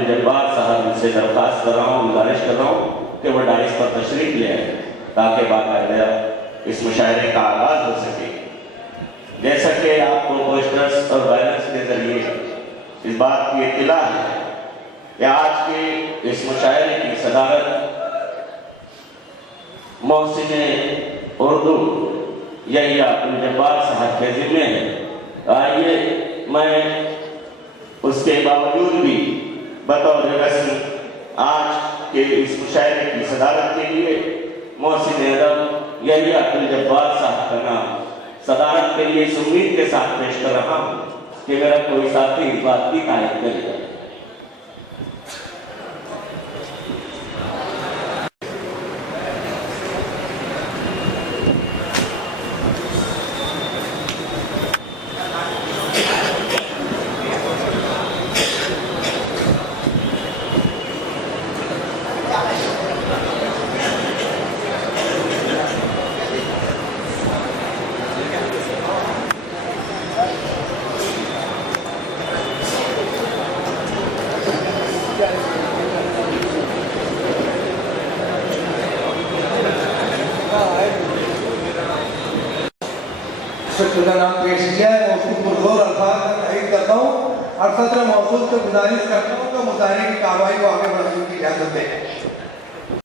अब्दुल जब्बार साहब से दरख्वास्त कर रहा हूँ, गुजारिश कर रहा हूँ कि वह डाइस पर तशरीफ ले आए ताकि बाकायदा इस मुशायरे का आगाज हो सके। जैसा कि आपको पोस्टर्स और बैनर्स के जरिए इस बात की इत्तला है कि आज के इस मुशायरे की सदारत मोहसिन उर्दू यही अब्दुल जब्बार साहब के जिम्मे है। आइए मैं उसके बावजूद भी बतौर रस्म आज के इस मुशायरे की सदारत के लिए मोहसिन अदब यही अब्दुल जब्बार साहब का नाम सदारत के लिए इस उम्मीद के साथ पेश कर रहा हूँ कि मेरा कोई साथी इस बात की तारीफ करेगा। का नाम पेश किया है, मैं उसको पुरजोर अल्फाज में तहरीर करता हूँ और सदर मौसूल से गुजारिश करता हूँ कि मुजाहिरीन की कार्रवाई को आगे बढ़ाने की इजाजत दें।